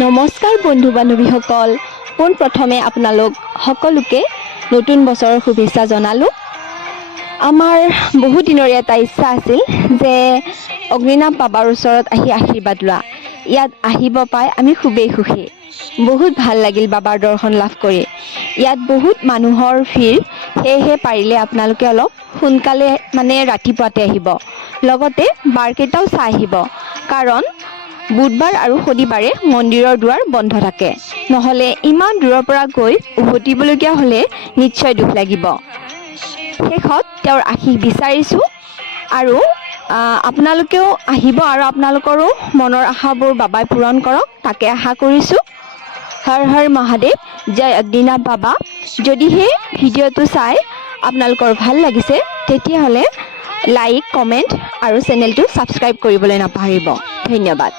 নমস্কাৰ বন্ধু বান্ধৱীসকল, পোনপ্ৰথমে আপোনালোক সকলোকে নতুন বছৰৰ শুভেচ্ছা জনালোঁ। আমাৰ বহু দিনৰ এটা ইচ্ছা আছিল যে অগ্নিনাভ বাবাৰ ওচৰত আহি আশীৰ্বাদ লোৱা। ইয়াত আহিব পাই আমি খুবেই সুখী। বহুত ভাল লাগিল বাবাৰ দৰ্শন লাভ কৰি। ইয়াত বহুত মানুহৰ ভিৰ, সেয়েহে পাৰিলে আপোনালোকে অলপ সোনকালে ৰাতিপুৱাতে আহিব। লগতে বাৰকেইটাও চাই আহিব, কাৰণ বুধবাৰ আৰু শনিবাৰে মন্দিৰৰ দুৱাৰ বন্ধ থাকে। নহ'লে ইমান দূৰৰ পৰা গৈ উভতিবলগীয়া হ'লে নিশ্চয় দুখ লাগিব। শেষত তেওঁৰ আশীষ বিচাৰিছোঁ আৰু আপোনালোকেও আহিব আৰু আপোনালোকৰো মনৰ আশাবোৰ বাবাই পূৰণ কৰক, তাকে আশা কৰিছোঁ। হৰ হৰ মহাদেৱ, জয় অগ্নিনাভ বাবা। যদিহে ভিডিঅ'টো চাই আপোনালোকৰ ভাল লাগিছে, তেতিয়াহ'লে লাইক, কমেণ্ট আৰু চেনেলটো ছাবস্ক্ৰাইব কৰিবলৈ নাপাহৰিব। ধন্যবাদ।